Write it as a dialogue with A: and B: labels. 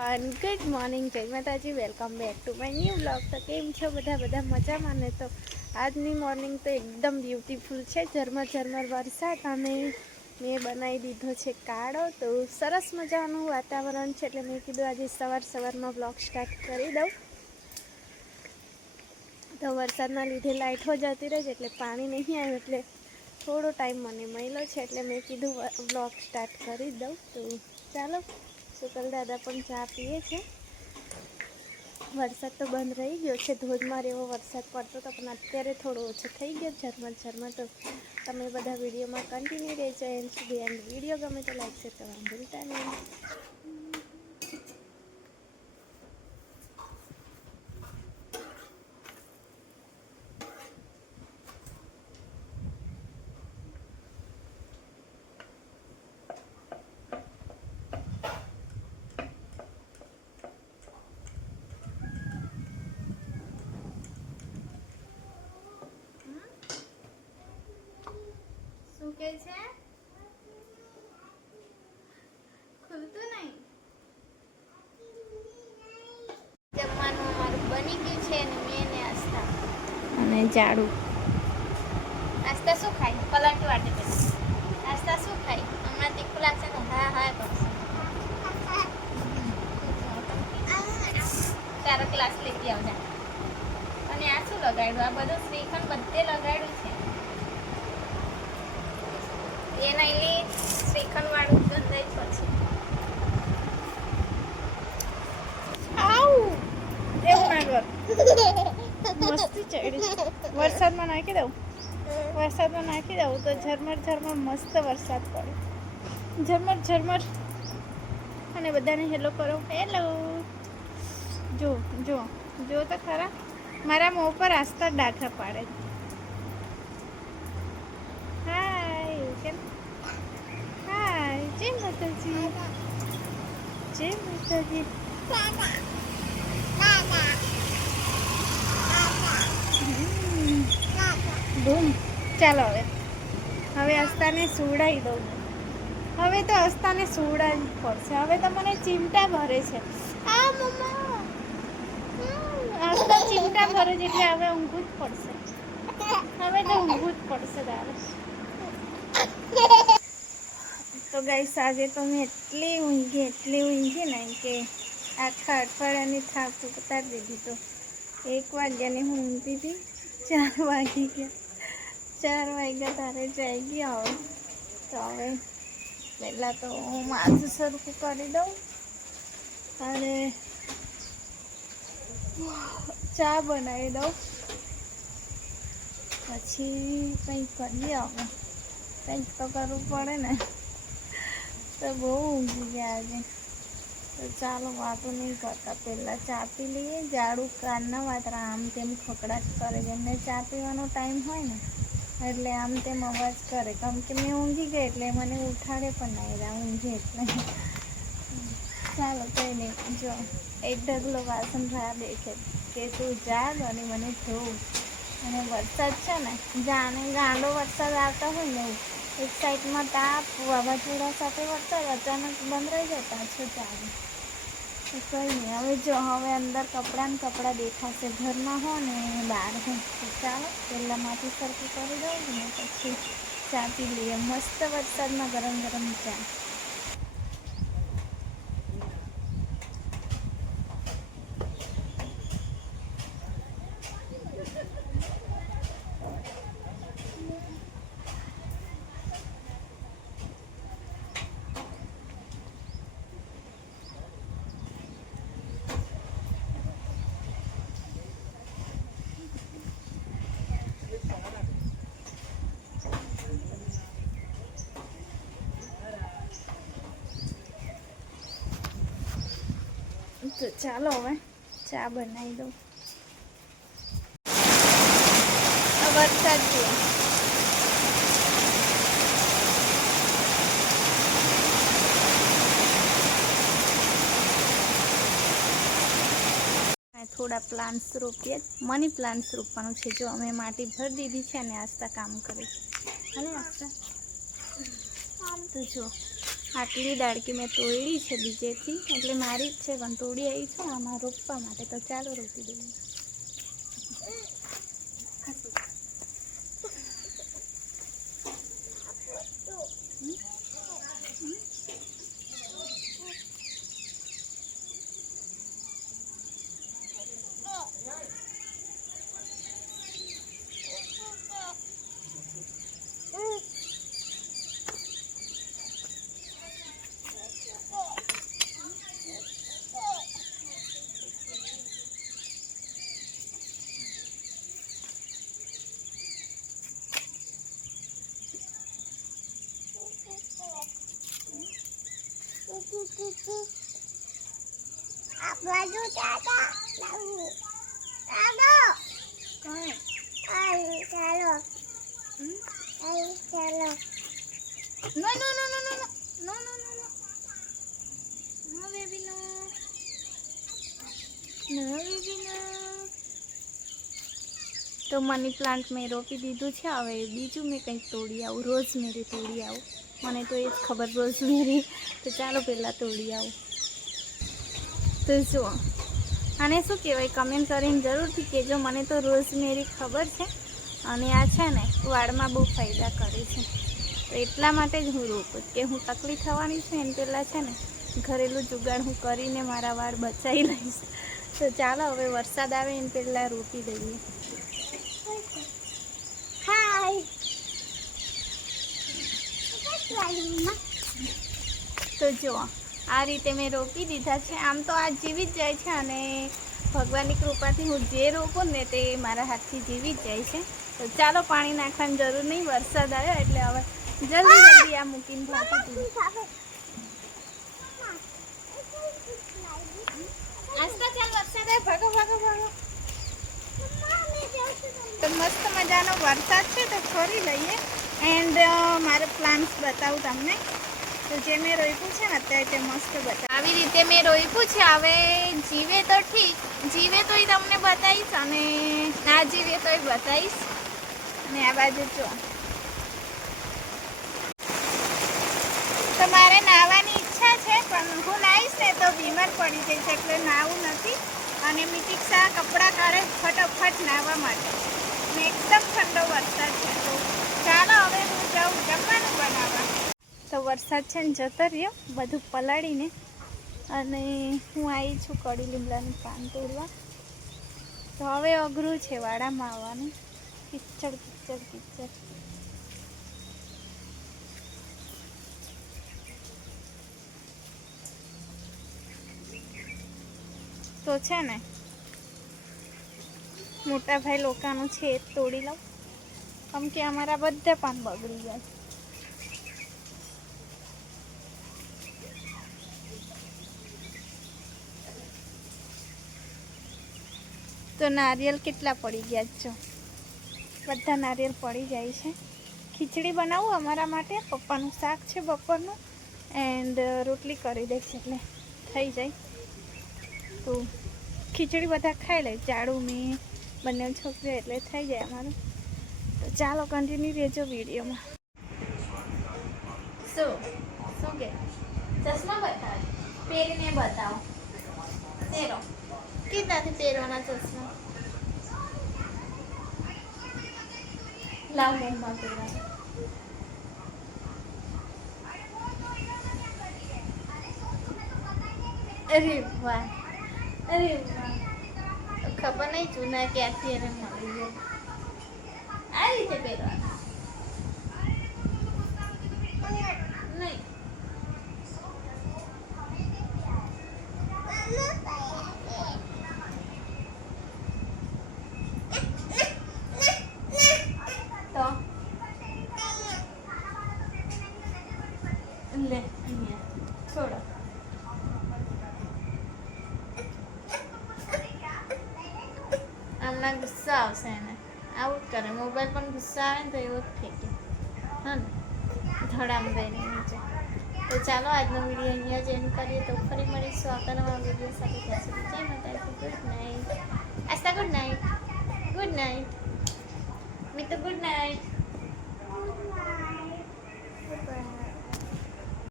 A: Good morning જય માતાજી welcome back to my new blog તો કેમ છો બધા? બધા મજામાં ને? તો આજની મોર્નિંગ તો એકદમ બ્યુટીફુલ છે. ઝરમર ઝરમર વરસાદ અને મેં બનાવી દીધો છે કાળો. તો સરસ મજાનું વાતાવરણ છે એટલે મેં કીધું આજે સવાર સવારમાં બ્લોગ સ્ટાર્ટ કરી દઉં. તો વરસાદના લીધે લાઇટો જતી રહે એટલે પાણી નહીં આવ્યું એટલે થોડો ટાઈમ મને મળ્યો છે એટલે મેં કીધું બ્લોગ સ્ટાર્ટ કરી દઉં. તો ચાલો. શુકલ દાદા પણ ચા પીએ છે. વરસાદ તો બંધ રહી ગયો છે, ધોધમાર એવો વરસાદ પડતો હતો, પણ અત્યારે થોડો ઓછો થઈ ગયો, ઝરમર ઝરમર. તો તમે બધા વિડીયોમાં કન્ટિન્યુ રહેજો એમ સુધી એન્ડ વીડિયો ગમે તો લાઈક શેર કરવાનું ભૂલતા નહીં. કે છે? ખુલતું નહીં. જમવાનું અમારું બની ગયું છે અને મેં ને આસ્તા અને જાડુ. નાસ્તા શું ખાય? પલાટ વાટે પેલા નાસ્તા શું ખાય? હમણાં તીખું લાગશે ને? હા હા કરશે. તારો ક્લાસ લેતી આવજા. અને આ શું લગાડ્યું? આ બધું શ્રીખંડ બધે લગાડ્યું છે. એના એટલે શ્રીખંડ વાળું ગંધાઈ પછી. આવું એવું ના મસ્તી ચડી. વરસાદમાં નાખી દઉં? વરસાદમાં નાખી દઉં તો ઝરમર ઝરમર મસ્ત વરસાદ પડે. ઝરમર ઝરમર. અને બધાને હેલો કરો. હેલો. જો જો જો તો ખરા. મારા મોં પર આસ્તા ડાઘા પાડે હાય એવું કેમ હાય જય માતાજી જય માતાજી. બૂમ ચાલો હવે. હવે અસ્તાને સુવડાવી દઉં. હવે તો અસ્તાને સુવડાવી પડશે. હવે તો મને ચિમટા ભરે છે. આ મમ્મા. અસ્તા ચિમટા ભરે છે એટલે હવે ઊંઘવું જ પડશે. હવે તો ઊંઘવું જ પડશે તારે. તો ગાઈસ આજે તો મેં એટલી ઊંઘી એટલી ઊંઘી ને કે આખા અઠવાડિયાની થાક ઉતારી દીધી તો. એક વાગ્યાની હું ઊંઘતી હતી, ચાર વાગી ગયા. ચાર વાગ્યા તારે જઈ ગયા હવે તો હવે પહેલાં તો હું માથું સરખું કરી દઉં. અને ચા બનાવી દઉં. પછી કંઈક કરીએ હવે. કંઈક તો કરવું પડે ને. તો બહુ ઊંઘી ગયા આજે તો ચાલો, વાતો નહીં કરતા. પહેલાં ચા પી લઈએ જાડું કાનના વાતરા આમ તેમ ખકડાટ કરે જેમને ચા પીવાનો ટાઈમ હોય ને, એટલે આમ તેમ અવાજ કરે. કેમ કે મેં ઊંઘી ગઈ એટલે મને ઉઠાડે પણ નહીં રહ્યા ઊંઘી એટલે ચાલો, કંઈ નહીં. જો, એક ઢગલો વાસણ રહ્યા દેખે. કે તું જાગ અને મને ધોવું અને વરસાદ છે ને, જાણે ગાંડો વરસાદ આવતા હોય ને એવું. એક સાઈડમાં તાપ, વાવાઝોડા સાથે વરસાદ, અચાનક બંધ રહી જાય, પાછો ચાલે. તો કંઈ નહીં, હવે જો, હવે અંદર કપડાં કપડાં દેખાશે. ઘરમાં હો ને, બહાર હો. ચાલો પહેલાં માથું સરખું કરી દઉં ને પછી ચા લઈએ. મસ્ત વરસાદમાં ગરમ ગરમ ચા. તો ચાલો હવે ચા બનાવી દઉં. વરસાદ જુઓ થોડા પ્લાન્ટ્સ રોપીએ. મની પ્લાન્ટ્સ રોપવાનું છે. જો અમે માટી ભરી દીધી છે અને આસ્તા કામ કરી. હાલે આસ્તા તો જો. આટલી દાળકી મેં તોડી છે બીજેથી. એટલે મારી જ છે, પણ તોડી આવી છે, આમાં રોપવા માટે. તો ચાલો રોપી દઈએ. તો મની પ્લાન્ટ મેં રોપી દીધું છે. હવે બીજું મેં કંઈક તોડી આવું. રોજ મેરી તોડી આવું. મને તો એ ખબર રોઝમેરી તો ચાલો પહેલાં તોડી આવું. તો જો આને શું કહેવાય કમેન્ટ કરીને જરૂરથી કહેજો. મને તો રોઝમેરી ખબર છે અને આ છે ને વાળમાં બહુ ફાયદા કરે છે. તો એટલા માટે જ હું રોકું કે હું તકલીફ થવાની છે. એમ પહેલાં છે ને ઘરેલું જુગાડ હું કરીને મારા વાળ બચાવી લઈશ. તો ચાલો હવે વરસાદ આવે એમ પહેલાં રોપી દઈએ.
B: હાય
A: તો જો આ રીતે મેં રોપી દીધા છે. આમ તો આ જીવી જ જાય છે અને ભગવાનની કૃપાથી હું જે રોપું ને તે મારા હાથથી જીવી જ જાય છે. તો ચાલો પાણી નાખવાની જરૂર નહીં વરસાદ આવ્યો એટલે હવે જલ્દી જલ્દી આ મૂકીને ભાગી ભાગો તો મસ્ત મજાનો વરસાદ છે તો ફરી લઈએ. એન્ડ મારે પ્લાન્સ બતાવું તમને. તો જે મેં રોપ્યું છે ને અત્યારે તે મસ્ત બતાવ. આવી રીતે મેં રોપ્યું છે. હવે જીવે તો ઠીક. જીવે તો તમને બતાવીશ અને ના જીવે તો બતાવીશ. અને આ બાજુ જો. તો મારે નાહવાની ઈચ્છા છે પણ હું નાહીશ ને તો બીમાર પડી જઈશ એટલે નાહવું નથી. અને મિતિક્ષા કપડાં કાઢે ફટોફટ નાહવા માટે. અને એકદમ ઠંડો વરસાદ છે. તો ચાલો હવે હું જાઉં જમવાનું બનાવવા. તો વરસાદ છે ને જતો રહ્યો, બધું પલાળીને અને હું આવી છું કડી લીમડાનું પાન તોડવા. તો હવે અઘરું છે વાડામાં આવવાનું. કિચડ કિચડ કિચડ. તો છે ને મોટા ભાઈ લોકાનું છે એ તોડી લઉં. કેમ કે અમારા બધા પાન બગડી જાય તો નારિયેલ કેટલા પડી ગયા જો બધા નારિયેલ પડી જાય છે. ખીચડી બનાવું અમારા માટે. પપ્પાનું શાક છે બપોરનું. એન્ડ રોટલી કરી દઈશ એટલે થઈ જાય. તો ખીચડી બધા ખાઈ લે. જાડું મેં, બંને છોકરીઓ એટલે થઈ જાય અમારું. તો ચાલો કન્ટિન્યુ રહેજો વિડીયોમાં. શું? શું કે? ચશ્મા બતાવો? પહેરીને બતાવો. પહેરો કેટલાથી પહેરવાના ચશ્મા લાવ મોંમાં પહેરવાના અરે વાહ અરે વાહ ખબર નહીં જૂના ક્યાંથી એને મળી ગયા આ રીતે પહેરવાના આવે ને તો એવો જ ફેંકે હા ને ધડામ દઈને નીચે તો ચાલો આજનો વીડિયો અહીંયા જ એન્ડ કરીએ તો ફરી મળીશું આગળ નવા વીડિયો સાથે ત્યાં સુધી જય માતાજી ગુડ નાઇટ આસ્તા ગુડ નાઇટ ગુડ નાઇટ મિત્ર ગુડ નાઇટ